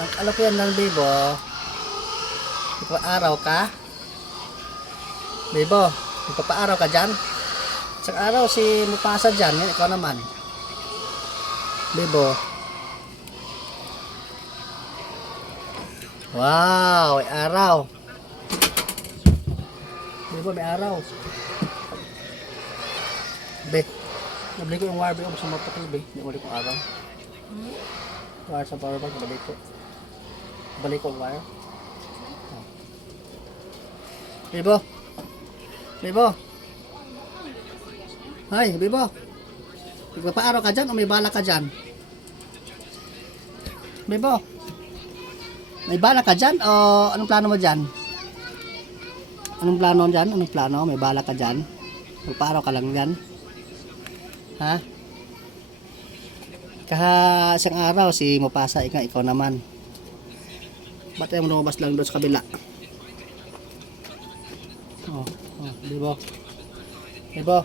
Ano po yan ng Bebo? Ipaaraw ka? Bebo, ipapaaraw ka dyan? Isang araw si Mupasa dyan, yan ikaw naman. Bebo. Wow, may araw. Bebo, may araw. Be, nabili ko yung wire, be, sa mapatay, be. Hindi ko ulit yung araw. Wire sa power bank, balik ko. Balik ko ang wire. Oh. Bebo. Bebo. Hay, Bebo. Magpapaaraw ka dyan o may bala ka dyan? Bebo. May bala ka dyan o anong plano mo dyan? Anong plano dyan? Anong plano? May bala ka dyan? Magpaaraw ka lang dyan? Ha? Isang araw si Mupasa, ikaw naman. Ba't tayo mo lumabas lang doon sa kabila? Oh, Bebo. Bebo.